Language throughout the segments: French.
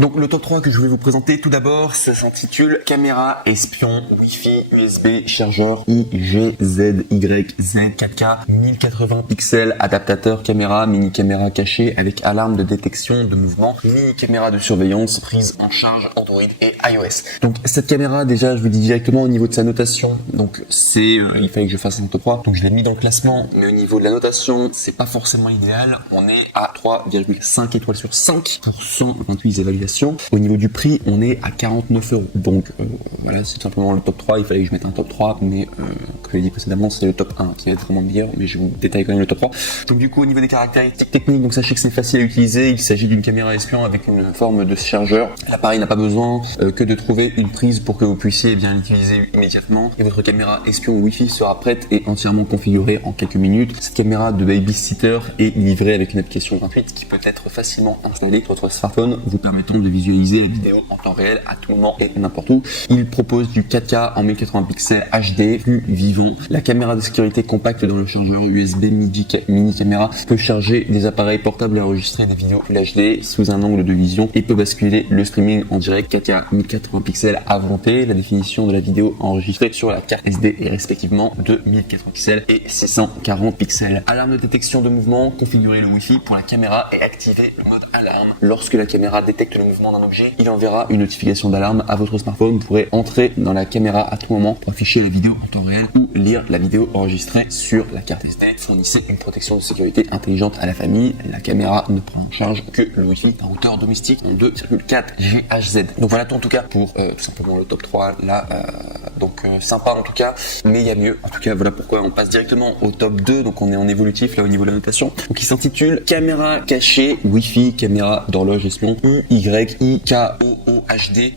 Donc le top 3 que je voulais vous présenter tout d'abord, ça s'intitule caméra espion Wi-Fi USB chargeur IGZYZ 4K 1080 pixels adaptateur caméra mini caméra cachée avec alarme de détection de mouvement mini caméra de surveillance prise en charge Android et iOS. Donc cette caméra déjà je vous dis directement au niveau de sa notation, donc c'est il fallait que je fasse un top 3 donc je l'ai mis dans le classement, mais au niveau de la notation c'est pas forcément idéal, on est à 3,5 étoiles sur 5 pour 128 évaluations. Au niveau du prix, on est à 49 €. Donc voilà, c'est simplement le top 3. Il fallait que je mette un top 3, mais comme je l'ai dit précédemment, c'est le top 1 qui va être vraiment meilleur, mais je vous détaille quand même le top 3. Donc du coup, au niveau des caractéristiques techniques, donc sachez que c'est facile à utiliser. Il s'agit d'une caméra espion avec une forme de chargeur. L'appareil n'a pas besoin que de trouver une prise pour que vous puissiez bien l'utiliser immédiatement. Et votre caméra espion Wi-Fi sera prête et entièrement configurée en quelques minutes. Cette caméra de babysitter est livrée avec une application gratuite qui peut être facilement installée sur votre smartphone, vous permettant de visualiser la vidéo en temps réel à tout moment et n'importe où. Il propose du 4K en 1080 pixels HD plus vivant. La caméra de sécurité compacte dans le chargeur USB mini caméra peut charger des appareils portables et enregistrer des vidéos Full HD sous un angle de vision et peut basculer le streaming en direct 4K 1080 pixels à volonté. La définition de la vidéo enregistrée sur la carte SD est respectivement de 1080 pixels et 640 pixels. Alarme de détection de mouvement, configurer le Wi-Fi pour la caméra et activer le mode alarme. Lorsque la caméra détecte le mouvement d'un objet, il enverra une notification d'alarme à votre smartphone. Vous pourrez entrer dans la caméra à tout moment pour afficher la vidéo en temps réel ou lire la vidéo enregistrée sur la carte SD. Fournissez une protection de sécurité intelligente à la famille. La caméra ne prend en charge que le Wi-Fi d'un routeur domestique en 2,4 GHz. Donc voilà tout en tout cas pour tout simplement le top 3 là. Donc sympa en tout cas, mais il y a mieux. En tout cas voilà pourquoi on passe directement au top 2. Donc on est en évolutif là au niveau de la notation. Donc il s'intitule caméra cachée Wi-Fi caméra d'horloge espion UYIKOOHD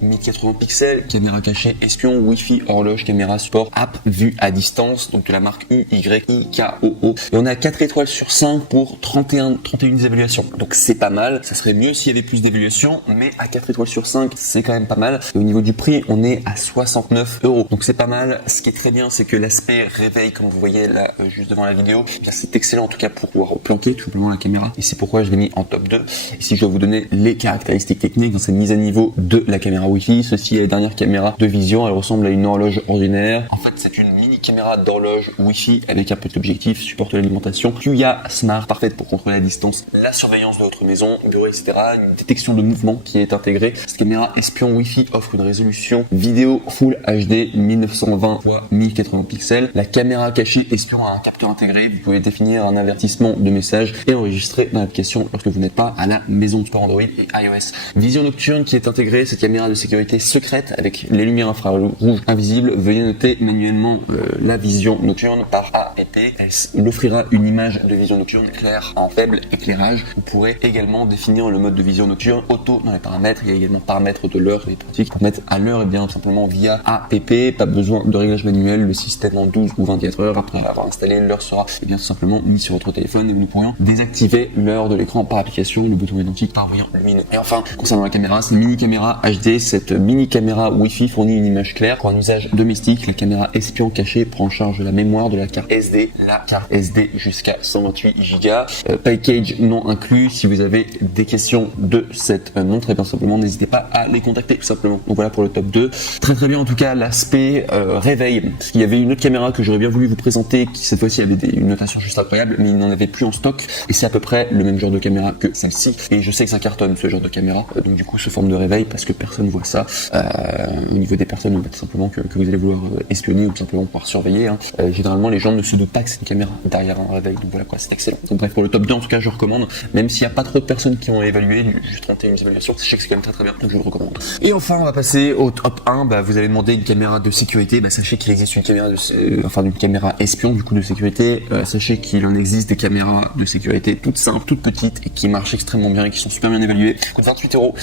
1080 pixels, caméra cachée espion Wi-Fi horloge caméra support app vue à distance, donc de la marque UYIKOO. Et on est à 4 étoiles sur 5 pour 31 évaluations. Donc c'est pas mal, ça serait mieux s'il y avait plus d'évaluations, mais à 4 étoiles sur 5, c'est quand même pas mal. Et au niveau du prix, on est à 69 €. Donc c'est pas mal. Ce qui est très bien, c'est que l'aspect réveil, comme vous voyez là juste devant la vidéo, c'est excellent en tout cas pour pouvoir planquer tout simplement la caméra. Et c'est pourquoi je l'ai mis en top 2. Et si je dois vous donner les caractéristiques techniques dans cette mise à niveau de la caméra Wi-Fi, ceci est la dernière caméra de vision, elle ressemble à une horloge ordinaire. En fait, c'est une mini caméra d'horloge Wi-Fi avec un petit objectif, supporte l'alimentation, QIA Smart, parfaite pour contrôler à distance la surveillance de votre maison, bureau, etc. Une détection de mouvement qui est intégrée. Cette caméra espion Wi-Fi offre une résolution vidéo Full HD 1920 x 1080 pixels. La caméra cachée espion a un capteur intégré. Vous pouvez définir un avertissement de message et enregistrer dans l'application lorsque vous n'êtes pas à la maison pour Android et iOS. Vision nocturne qui est intégrée, cette caméra de sécurité secrète avec les lumières infrarouges invisibles. Veuillez noter manuellement la vision nocturne par APP. Elle offrira une image de vision nocturne claire en faible éclairage. Vous pourrez également définir le mode de vision nocturne auto dans les paramètres. Il y a également paramètres de l'heure et pratiques pour mettre à l'heure et bien tout simplement via APP. Pas besoin de réglage manuel, le système en 12 ou 24 heures. Après avoir installé, l'heure sera bien tout simplement mise sur votre téléphone et nous pourrions désactiver l'heure de l'écran par application, le bouton identique par brillant lumineux. Et enfin, concernant la caméra, c'est une mini caméra HD. Cette mini caméra Wi-Fi fournit une image claire pour un usage domestique. La caméra espion cachée prend en charge la mémoire de la carte SD. La carte SD jusqu'à 128 Go. Package non inclus. Si vous avez des questions de cette montre, et bien simplement n'hésitez pas à les contacter tout simplement. Donc voilà pour le top 2. Très bien en tout cas l'aspect réveil. Parce qu'il y avait une autre caméra que j'aurais bien voulu vous présenter qui cette fois-ci avait une notation juste incroyable, mais il n'en avait plus en stock et c'est à peu près le même genre de caméra que celle-ci. Et je sais que ça cartonne ce genre de caméra. Donc du coup sous forme de réveil parce que personne voit ça. Au niveau des personnes, tout simplement que vous allez vouloir espionner ou tout simplement pouvoir surveiller. Généralement les gens ne se doutent pas que c'est une caméra derrière un réveil. Donc voilà quoi, c'est excellent. Donc bref pour le top 2 en tout cas je recommande. Même s'il n'y a pas trop de personnes qui ont évalué, juste 31 évaluations, sachez que c'est quand même très bien. Donc je le recommande. Et enfin on va passer au top 1. Vous allez demander une caméra de sécurité. Sachez qu'il existe une caméra d'une caméra espion du coup de sécurité. Sachez qu'il en existe des caméras de sécurité toutes simples, toutes petites et qui marchent extrêmement bien et qui sont super bien évaluées. Coûte 28 €.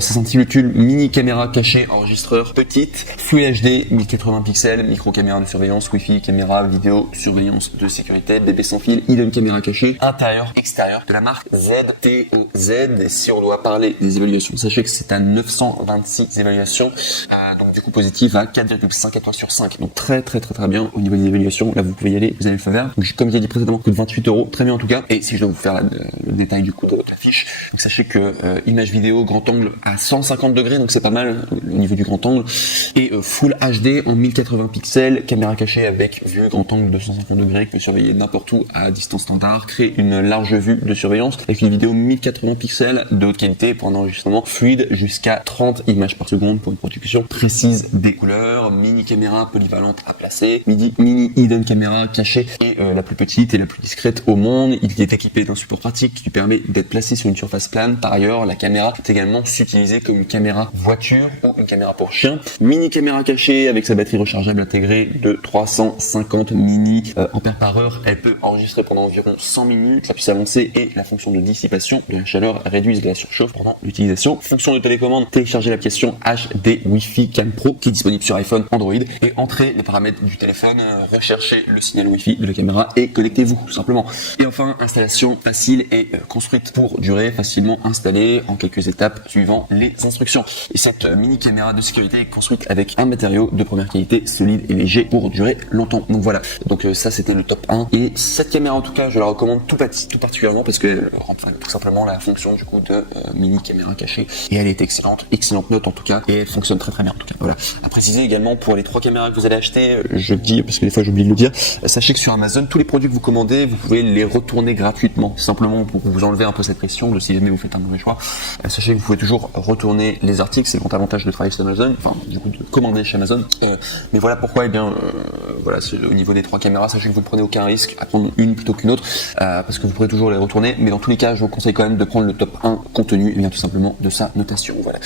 Ça s'intitule mini caméra cachée enregistreur petite, Full HD 1080 pixels, micro caméra de surveillance, Wi-Fi, caméra vidéo, surveillance de sécurité, bébé sans fil, hidden caméra cachée, intérieur, extérieur de la marque ZTOZ. Et si on doit parler des évaluations, sachez que c'est à 926 évaluations, donc du coup positive à 4,5 étoiles sur 5. Donc très bien au niveau des évaluations. Là vous pouvez y aller, vous allez le faire. Donc comme j'ai dit précédemment, coûte 28 €. Très bien en tout cas. Et si je dois vous faire le détail du coup de s'affiche. Donc sachez que image vidéo grand angle à 150 degrés, donc c'est pas mal au niveau du grand angle, et Full HD en 1080 pixels, caméra cachée avec vue grand angle de 150 degrés, qui peut surveiller n'importe où à distance standard, créer une large vue de surveillance avec une vidéo 1080 pixels de haute qualité pour un enregistrement fluide jusqu'à 30 images par seconde pour une production précise des couleurs, mini caméra polyvalente à placer, mini hidden caméra cachée et la plus petite et la plus discrète au monde. Il est équipé d'un support pratique qui lui permet d'être placé sur une surface plane. Par ailleurs, la caméra peut également s'utiliser comme une caméra voiture ou une caméra pour chien. Mini caméra cachée avec sa batterie rechargeable intégrée de 350 ampères par heure. Elle peut enregistrer pendant environ 100 minutes. La puissance avancée et la fonction de dissipation de la chaleur réduisent la surchauffe pendant l'utilisation. Fonction de télécommande, télécharger l'application HD Wi-Fi Cam Pro qui est disponible sur iPhone, Android et entrez les paramètres du téléphone, recherchez le signal Wi-Fi de la caméra et connectez-vous tout simplement. Et enfin, installation facile et construite pour durer, facilement installée en quelques étapes suivant les instructions. Et cette mini caméra de sécurité est construite avec un matériau de première qualité, solide et léger pour durer longtemps. Donc voilà, donc ça c'était le top 1 et cette caméra en tout cas je la recommande tout particulièrement parce qu'elle rend tout simplement la fonction du coup de mini caméra cachée et elle est excellente note en tout cas et elle fonctionne très bien en tout cas. Voilà. À préciser également pour les 3 caméras que vous allez acheter, je le dis parce que des fois j'oublie de le dire, sachez que sur Amazon tous les produits que vous commandez vous pouvez les retourner gratuitement, simplement pour vous enlever un peu cette pression de si jamais vous faites un mauvais choix. Sachez que vous pouvez toujours retourner les articles, c'est le grand avantage de travailler sur Amazon, enfin du coup de commander chez Amazon. Mais voilà pourquoi, eh bien voilà, au niveau des 3 caméras, sachez que vous ne prenez aucun risque à prendre une plutôt qu'une autre, parce que vous pourrez toujours les retourner, mais dans tous les cas je vous conseille quand même de prendre le top 1 compte tenu, et bien tout simplement de sa notation. Voilà.